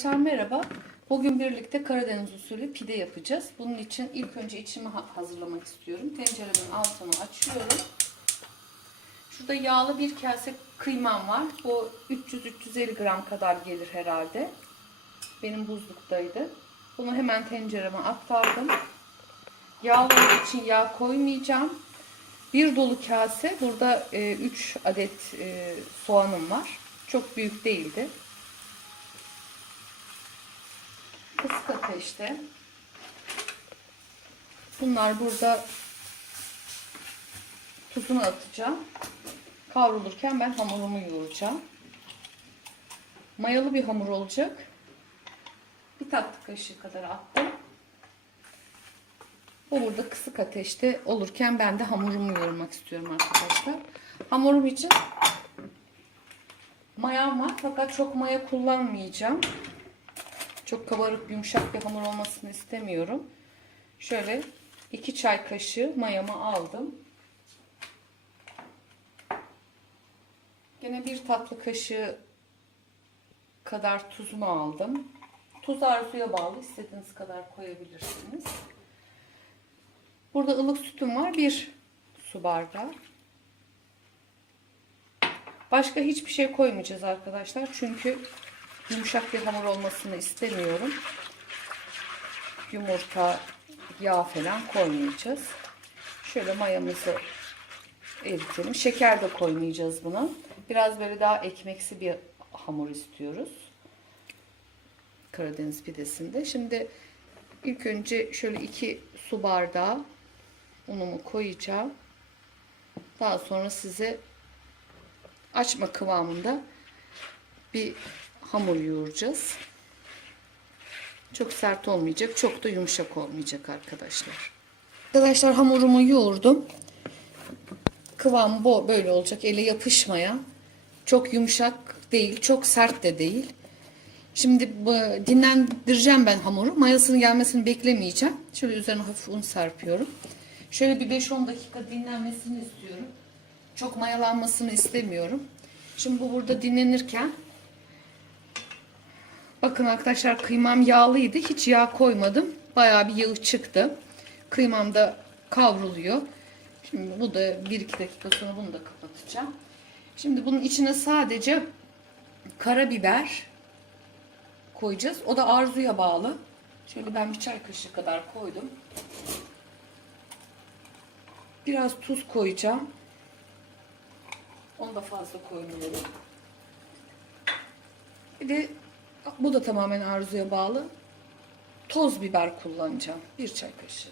Arkadaşlar merhaba. Bugün birlikte Karadeniz usulü pide yapacağız. Bunun için ilk önce içimi ha- hazırlamak istiyorum. Tenceremin altını açıyorum. Şurada yağlı bir kase kıymam var. Bu 300-350 gram kadar gelir herhalde. Benim buzluktaydı. Bunu hemen tencereme aktardım. Yağ olduğu için yağ koymayacağım. Bir dolu kase. Burada 3 adet e, soğanım var. Çok büyük değildi. Ateşte. Bunlar burada tuzunu atacağım. Kavrulurken ben hamurumu yoğuracağım. Mayalı bir hamur olacak. Bir tatlı kaşığı kadar attım. Bu burada kısık ateşte olurken ben de hamurumu yoğurmak istiyorum arkadaşlar. Hamurum için mayam var fakat çok maya kullanmayacağım. Çok kabarık yumuşak bir hamur olmasını istemiyorum. Şöyle 2 çay kaşığı mayamı aldım. Gene bir tatlı kaşığı kadar tuzumu aldım. Tuz arzuya bağlı. istediğiniz kadar koyabilirsiniz. Burada ılık sütüm var. Bir su bardağı. Başka hiçbir şey koymayacağız arkadaşlar. Çünkü yumuşak bir hamur olmasını istemiyorum. Yumurta, yağ falan koymayacağız. Şöyle mayamızı eritelim. Şeker de koymayacağız buna. Biraz böyle daha ekmeksi bir hamur istiyoruz. Karadeniz pidesinde. Şimdi ilk önce şöyle iki su bardağı unumu koyacağım. Daha sonra size açma kıvamında bir hamur yoğuracağız. Çok sert olmayacak, çok da yumuşak olmayacak arkadaşlar. Arkadaşlar hamurumu yoğurdum. Kıvamı bu böyle olacak. Ele yapışmayan. Çok yumuşak değil, çok sert de değil. Şimdi dinlendireceğim ben hamuru. Mayasının gelmesini beklemeyeceğim. Şöyle üzerine hafif un serpiyorum. Şöyle bir 5-10 dakika dinlenmesini istiyorum. Çok mayalanmasını istemiyorum. Şimdi bu burada dinlenirken bakın arkadaşlar kıymam yağlıydı. Hiç yağ koymadım. Bayağı bir yağı çıktı. Kıymam da kavruluyor. Şimdi bu da 1-2 dakika sonra bunu da kapatacağım. Şimdi bunun içine sadece karabiber koyacağız. O da arzuya bağlı. Şöyle ben bir çay kaşığı kadar koydum. Biraz tuz koyacağım. Onu da fazla koymuyorum. Bir de bu da tamamen arzuya bağlı. Toz biber kullanacağım. Bir çay kaşığı.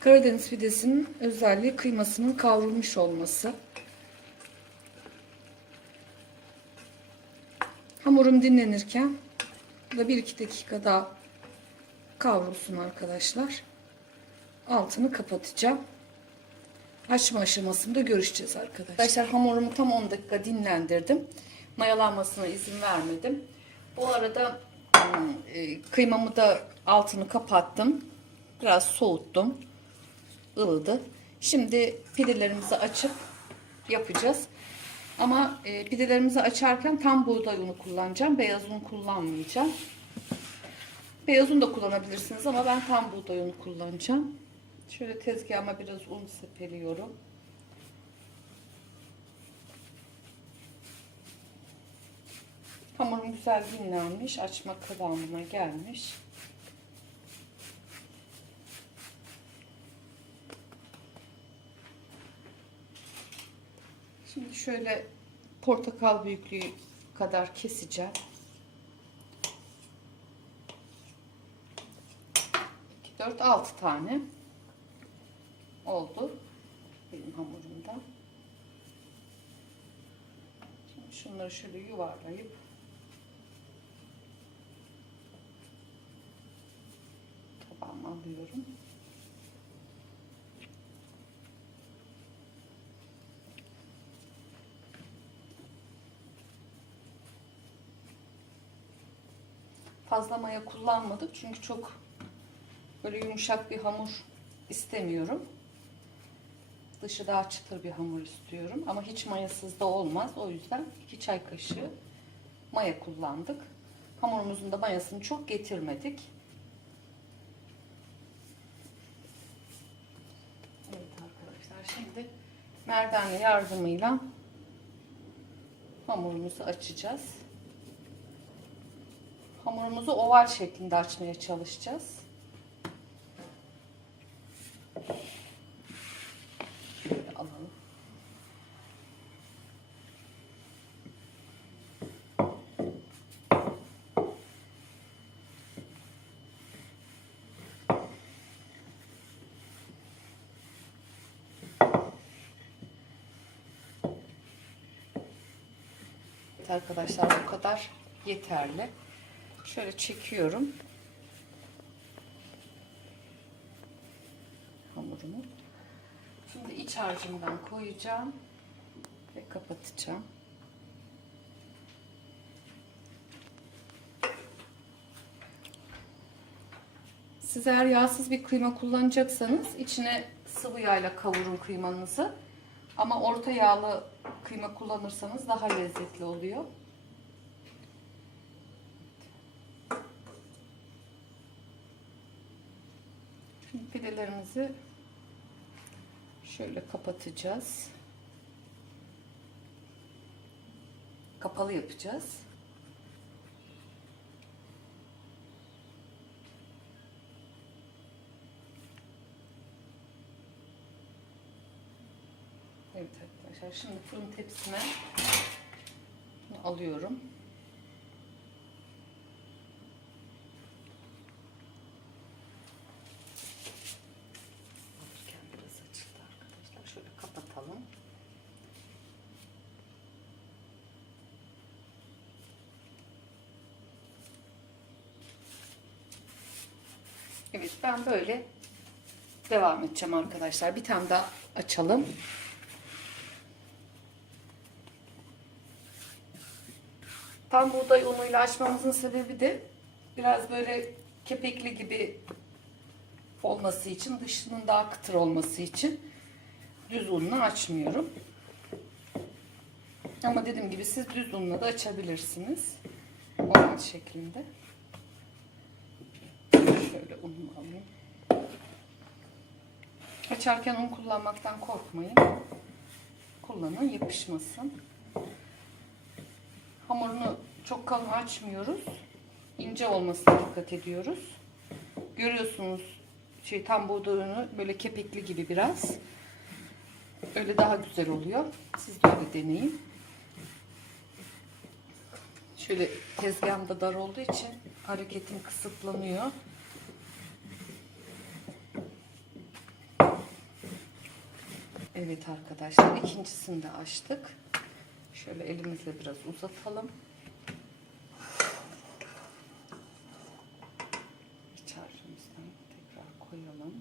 Karadeniz pidesinin özelliği kıymasının kavrulmuş olması. Hamurum dinlenirken da 1-2 dakika daha kavrulsun arkadaşlar. Altını kapatacağım. Açma aşamasında görüşeceğiz arkadaşlar. Arkadaşlar hamurumu tam 10 dakika dinlendirdim. Mayalanmasına izin vermedim. Bu arada e, kıymamı da altını kapattım. Biraz soğuttum. ılıdı. Şimdi pidelerimizi açıp yapacağız. Ama e, pidelerimizi açarken tam buğday unu kullanacağım. Beyaz un kullanmayacağım. Beyaz un da kullanabilirsiniz ama ben tam buğday unu kullanacağım. Şöyle tezgahıma biraz un sepeliyorum. Hamurum güzel dinlenmiş. Açma kıvamına gelmiş. Şimdi şöyle portakal büyüklüğü kadar keseceğim. 2, 4, 6 tane oldu benim hamurumda. Şimdi şunları şöyle yuvarlayıp tabağıma alıyorum. Fazla maya kullanmadık çünkü çok böyle yumuşak bir hamur istemiyorum. Dışı daha çıtır bir hamur istiyorum. Ama hiç mayasız da olmaz. O yüzden 2 çay kaşığı maya kullandık. Hamurumuzun da mayasını çok getirmedik. Evet arkadaşlar şimdi merdane yardımıyla hamurumuzu açacağız. Hamurumuzu oval şeklinde açmaya çalışacağız. Şöyle alalım. Evet arkadaşlar bu kadar yeterli. Şöyle çekiyorum. Hamurumu. Şimdi iç harcımdan koyacağım ve kapatacağım. Siz eğer yağsız bir kıyma kullanacaksanız içine sıvı yağla kavurun kıymanızı. Ama orta yağlı kıyma kullanırsanız daha lezzetli oluyor. Şimdi pidelerimizi şöyle kapatacağız. Kapalı yapacağız. Evet arkadaşlar şimdi fırın tepsime alıyorum. Alırken biraz açıldı arkadaşlar. Şöyle kapatalım. Evet ben böyle devam edeceğim arkadaşlar. Bir tane daha açalım. Tam buğday unuyla açmamızın sebebi de biraz böyle kepekli gibi olması için, dışının daha kıtır olması için düz unla açmıyorum. Ama dediğim gibi siz düz unla da açabilirsiniz. Oval şeklinde. Şöyle unumu alayım. Açarken un kullanmaktan korkmayın. Kullanın yapışmasın. Hamurunu çok kalın açmıyoruz. İnce olmasına dikkat ediyoruz. Görüyorsunuz şey tam buğday unu böyle kepekli gibi biraz. Öyle daha güzel oluyor. Siz de öyle deneyin. Şöyle tezgahım da dar olduğu için hareketim kısıtlanıyor. Evet arkadaşlar ikincisini de açtık. Şöyle elimizle biraz uzatalım. İç tekrar koyalım.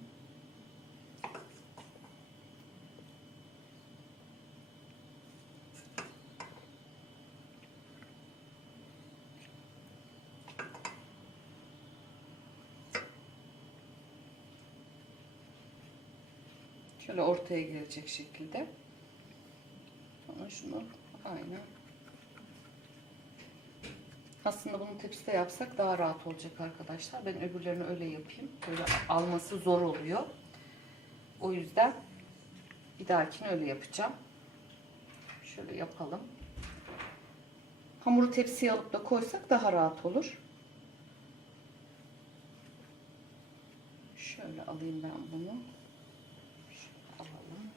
Şöyle ortaya gelecek şekilde. Sonra şunu aynen. Aslında bunu tepside yapsak daha rahat olacak arkadaşlar. Ben öbürlerini öyle yapayım. Böyle alması zor oluyor. O yüzden bir dahakine öyle yapacağım. Şöyle yapalım. Hamuru tepsiye alıp da koysak daha rahat olur. Şöyle alayım ben bunu. Şöyle alalım.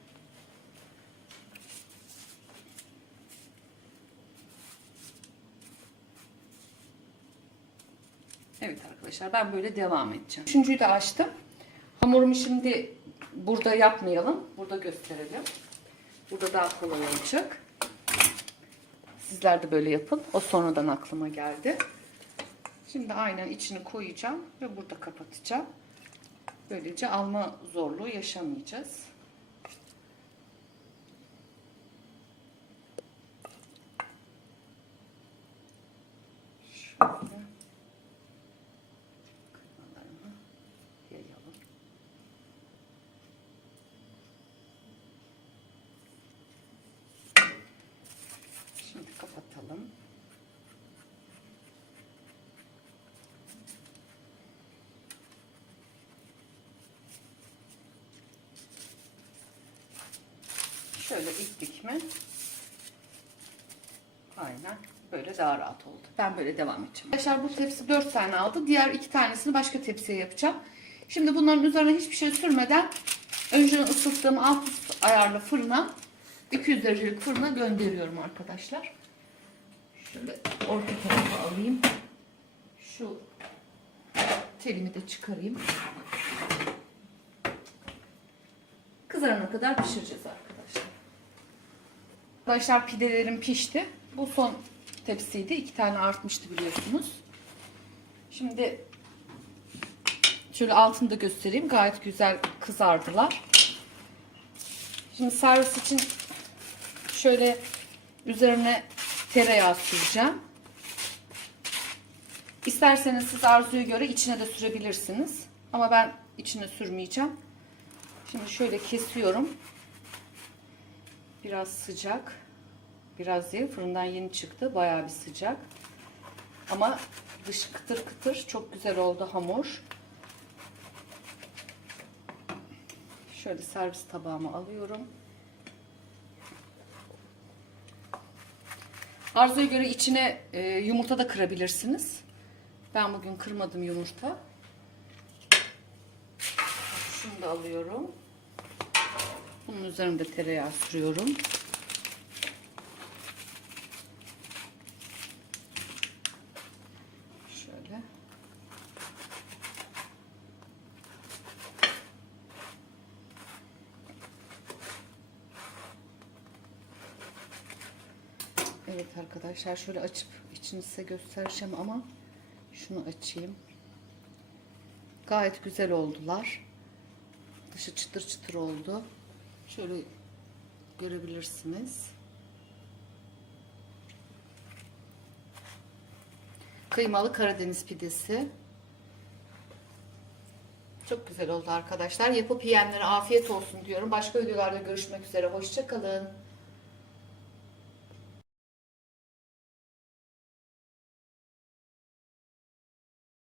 Evet arkadaşlar ben böyle devam edeceğim. Üçüncüyü de açtım. Hamurumu şimdi burada yapmayalım. Burada gösterelim. Burada daha kolay olacak. Sizler de böyle yapın. O sonradan aklıma geldi. Şimdi aynen içini koyacağım ve burada kapatacağım. Böylece alma zorluğu yaşamayacağız. Şöyle ittik mi? Aynen. Böyle daha rahat oldu. Ben böyle devam edeceğim. Arkadaşlar bu tepsi 4 tane aldı. Diğer 2 tanesini başka tepsiye yapacağım. Şimdi bunların üzerine hiçbir şey sürmeden önceden ısıttığım alt ayarlı fırına 200 derecelik fırına gönderiyorum arkadaşlar. Şöyle orta tarafa alayım. Şu telimi de çıkarayım. Kızarana kadar pişireceğiz arkadaşlar. Arkadaşlar pidelerim pişti. Bu son tepsiydi. İki tane artmıştı biliyorsunuz. Şimdi şöyle altını da göstereyim. Gayet güzel kızardılar. Şimdi servis için şöyle üzerine tereyağı süreceğim. İsterseniz siz arzuya göre içine de sürebilirsiniz. Ama ben içine sürmeyeceğim. Şimdi şöyle kesiyorum. Biraz sıcak. Biraz değil. Fırından yeni çıktı. Bayağı bir sıcak. Ama dışı kıtır kıtır. Çok güzel oldu hamur. Şöyle servis tabağıma alıyorum. Arzuya göre içine e, yumurta da kırabilirsiniz. Ben bugün kırmadım yumurta. Şunu da alıyorum. Bunun üzerine de tereyağı sürüyorum. Şöyle. Evet arkadaşlar şöyle açıp içini size göstereceğim ama şunu açayım. Gayet güzel oldular. Dışı çıtır çıtır oldu. Şöyle görebilirsiniz. Kıymalı Karadeniz pidesi. Çok güzel oldu arkadaşlar. Yapıp yiyenlere afiyet olsun diyorum. Başka videolarda görüşmek üzere. Hoşçakalın.